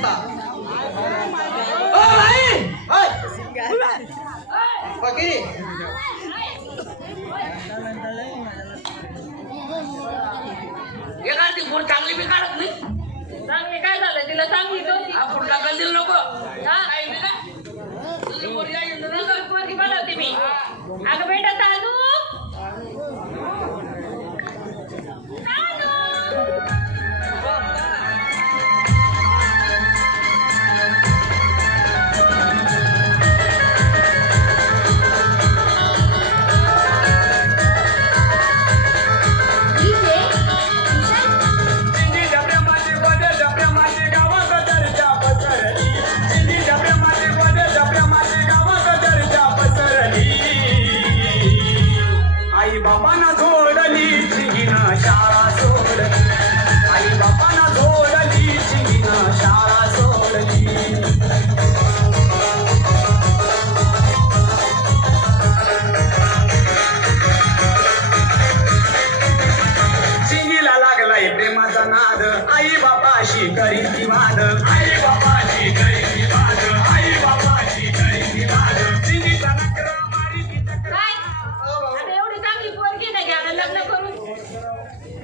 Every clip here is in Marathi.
वाजता. ओ भाई फकीरी एखादी फोन चांगली बी काढत नाही. चांगली काय झालं तिला सांगितलं होती. हा फोन टाकायला दिलं नको. काय पोरगी बनवते मी. अगं बेटा तांदू बाबांना झोडली चिंगीना शाळा सोडली. आई बाबांना झोडली चिंगीना शाळा सोडली. चिंगीला लागलाय प्रेमाचा नाद. आई बापाशी करी ती वाद. आई बापाशी करी ती वाद. आई बापाशी करी ती वाद. चिंगीचा नकरा मारी ती तक्रार. लग्न करून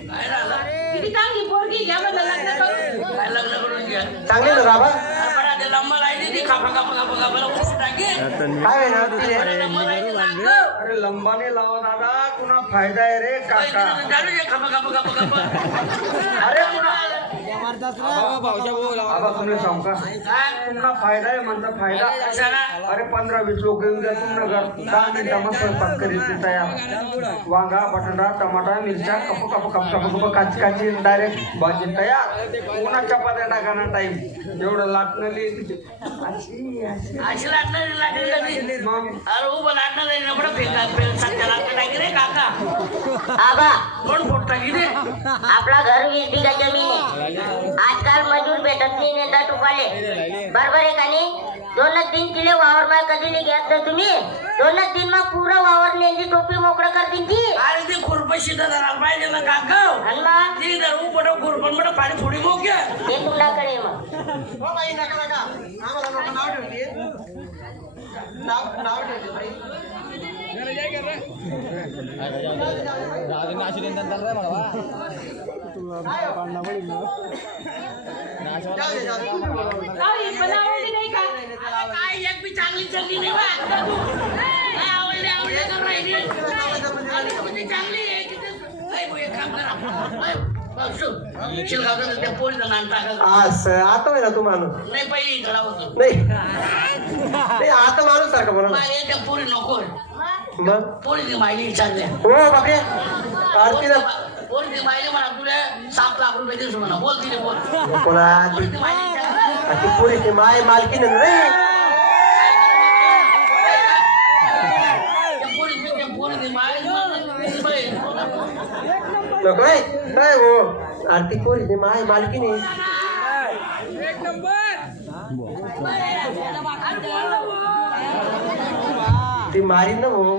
काय झालं? किती चांगली पोरगी घ्या म्हणलं लग्न करून. काय लग्न करून घ्या. चांगले ना बाबा. अरे ते लंबा लाईनी ती खापा खापा खापा खापा उठून टाके. काय आहे ना दुसरे अरे लंबाने लावा दादा, पुन्हा फायदा आहे रे काका. चालू दे खापा खापा खापा खापा. अरे पुन्हा आबा तुम्ही सांग का पुन्हा फायदा आहे म्हणता फायदा. अरे 15-20 लोक येऊन द्या तुमनं घर 10 मिनिटांमध्ये स्वयंपाक करीत ते तयार. वांगा बटाटा टमाटा मिरच्या cup cup cup cup cup काची काची डायरेक्ट भाजी तयार. पुन्हा चपात्या टाकाना टाईम एवढं लाटणं अशी लागणार लागेल मग. अरे उभं लागणार नाही एवढं फेका सध्या लागतं टाकी रे काका. आबा कोण फोट टाकी रे. आपला घर 20 बिघा जमीन आहे. आजकाल मजूर भेटत नाही नेता टुपाले. बरोबर आहे का नाही. 2 दिन किले वावर मा कधी नाही घेत ना तुम्ही. 2 दिन मा पुरं वावर नेंदी टोपी मोकळं करतील ती. अरे ते खुरपं शिधा धरायला पाहिजे ना काका. आणि मग ती धरून पडव खुरपण पडव पाणी थोडी मोक्य. ते तुमच्याकडे मग हो बाई नका नका आम्हाला लोक नाव ठेवते. नाव ठेवते बाई. पण आवडली नाही का. अरे काय एक बी चांगली चालली नाही बा. काय आवडली आवडली तर राहिली. म्हणजे चांगली आहे तिथे. एक काम करा. शिलगावचं त्या पोरीचं नान टाका. असं आता आहे ना तू माणूस नाही पहिली इकडं होतं. नाही आता माणूस सारखं म्हणून माझ्या त्या पोरी नको. मग पोरीची माहिती विचारल्या. हो बापरे आरतीला पोरीची माहिती म्हणा तुला 7 लाख रुपये देऊ म्हणा. बोल तिने बोल. कोणा पोरीची माहिती विचारल्या. ती पुरीची माय मालकी नाही. त्या पोरीची माहिती नको काय हो आरती पुरीची माय मालकी नाही. ती मारीन ना भाऊ.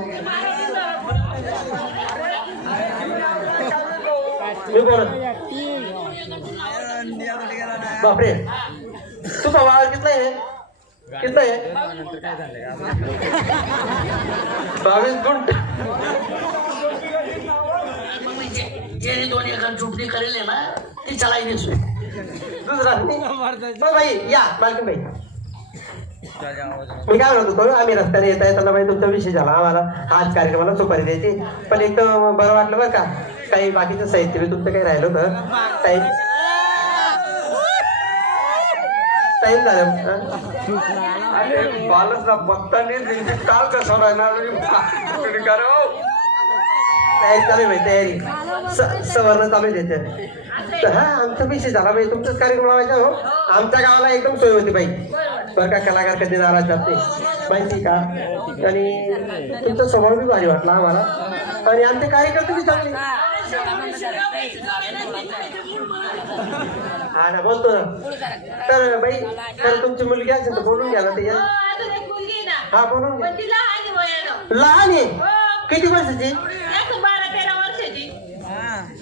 मी बोलत बापरे तू बाबा कितला आहे कितला आहे 22 गुंठ. जेने 2 एकर चुपणी करेल ना ती चलाई दिसू. दुसरा भाई या मालकीन भाई. मी काय म्हणत होतो आम्ही रस्त्याने येता येताना बाई तुमचा विषय झाला. आम्हाला आज कार्यक्रमाला सुपारी द्यायची पण एक तर बरं वाटलं बरं का. काही बाकीचं साहित्य बी तुमचं काही राहिलं होतं. टाईम झालं. अरे बालसला बत्ताने काल कसं राहणार. तयारी चालू आहे बाई तयारी सवर्ण चालू आहे त्याच्यात. हा आमचा विषय झाला बाई तुमचाच कार्यक्रम लावायचा हो. आमच्या गावाला एकदम सोय होती बाई बरं का. कलाकार कधी नाराज जात नाही माहिती का. आणि तुमचा स्वभाव बी भारी वाटला आम्हाला. आणि आमचे कार्यकर्ते बी चांगले. हा ना बोलतो ना. तर बाई तर तुमची मुलगी असेल तर बोलून घ्या ना ते. अजून एक मुलगी आहे ना. हा बोलून घ्या. पण ती लहान आहे वयानं. लहान आहे किती वर्षाची. 12-13 वर्षाची.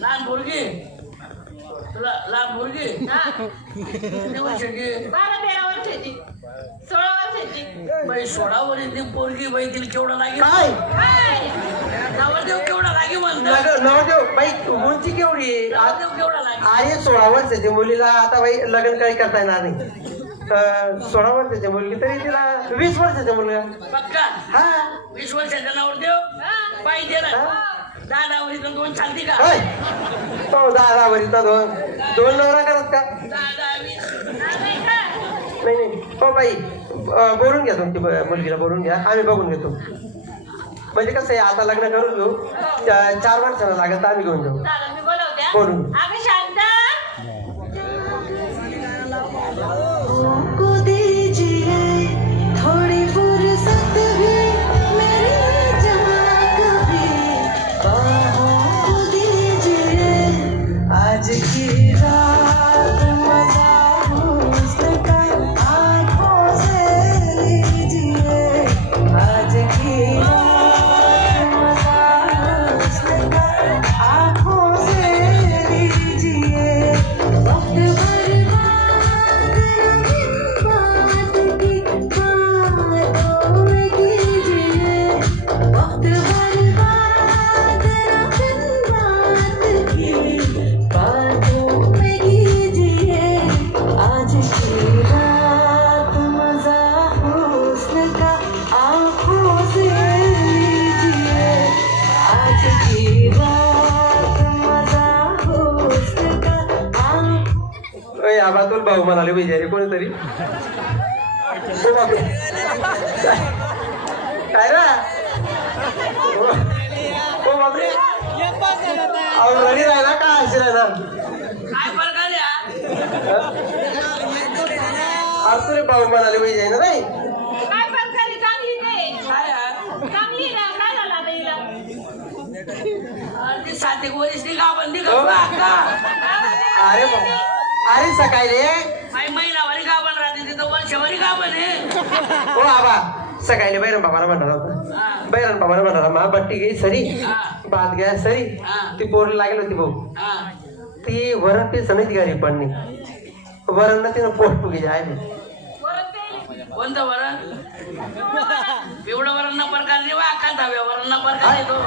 लहान पोरगी तुला लहान मुलगी किती वर्षाची 12-13 वर्षाची 16 वर्षाची बाई 16 वर्षाची पोरगी बाई तिला केवढा लागेल काय काय? नवरदेव केवढा लागे म्हणतात नवरदेव बाई उंची केवढी आहे? नवरदेव केवढा लागे आहे 16 वर्षाची मुलीला आता बाई लग्न काही करता येणार नाही 16 वर्षाची मुलगी तरी तिला 20 वर्षाचा मुलगा पक्का हा 20 वर्षाचा नवरदेव पाहिजे ना हा. 10 वरील 2 चालते का होय. हो 10 वरीचा दोन नवरा करत का 10-20 नाही का? नाही नाही हो बाई बोलून घ्या तुमची मुलगीला बोलून घ्या आम्ही बघून घेतो म्हणजे कसं आहे आता लग्न करून घेऊ 4 वर्षाला लागत तर आम्ही घेऊन जाऊ चालेल, मी बोलवते हा. बोलून. अगं शांता को दीजिए थोड़ी फुर्सत भी मेरी जहाँ कभी बाहों को दीजिए आज की रात मजा हुस्न का आँखों से लीजिए आज की रात मजा हुस्न का आँखों से लीजिए वक्त आबा तुला भाऊ म्हणाले विचारे कोणीतरी ओ बापरे. काय रा ओ बापरे अहो रडी राहिला का हशी राहिला काय फरक आले आज तुला भाऊ म्हणाले विजय ना नाही काय पण झाली चांगली ते काय चांगली ना काय झालं आता हिला ती 7 वर्षी का बंदी का अरे बाबा अरे सकाळी रे काही महिनावारी का बन राहते तिथं वर्षभरी का बने ओ आबा सकाळी बैरन बाबाला म्हणणार होता बैरन बाबाला म्हणणार मा बट्टी गई सरी भात गया सरी ती पोर लागली होती भाऊ ती वरण ती समित घरी पडली वरण ना तिनं पोट फुगी जाय कोणतं वरण पिवळं वरण ना प्रकार देवा का धाव्या वरण ना प्रकार येतो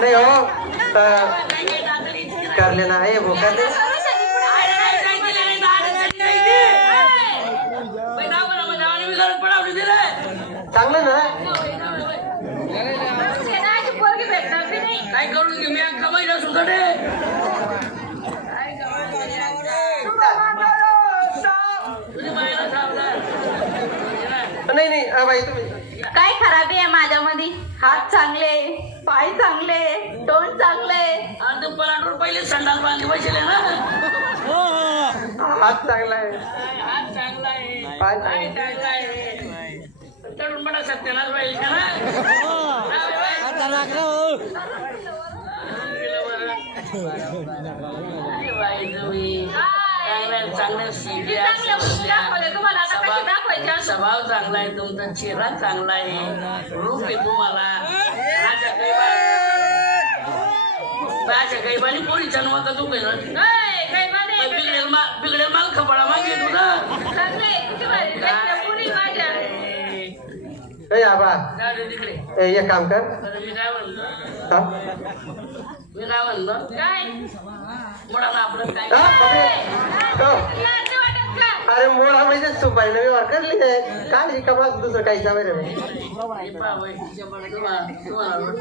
नाही हो करले ना हे भाऊ करले चांगलं ना अशी पोरगी भेटणार बी नाही काय करू की मी कमाईला सुद्धा रे तुझी बाईला सावधान. नाही नाही बाई तुम्ही काय खराबी आहे माझ्यामध्ये हात चांगले पाय चांगले तोंड चांगले आणि ते पराठूर पहिले संडास बांधली बसले ना हात चांगला आहे हात चांगला आहे पाय पाय चांगला चांगला आहे तरुण बडा सत्यानाश पाहिजे का ना बाई तुम्ही चांगल्या स्वभाव चांगला आहे तुमचा चेहरा चांगला आहे रूप आहे तुम्हाला माझ्या कैबानी पोरी जन्मता तू बिघडेल माल खपाळा मागे तुझा ए आबा तिकडे एक काम कर मी काय म्हणलो हा? मी काय म्हणलो काय मुळा आपलं काय हा? हो. अरे मोळा म्हणजे सुपारी नवी वार करली काय कमाल दुसरं काही सवय रे तुम्हाला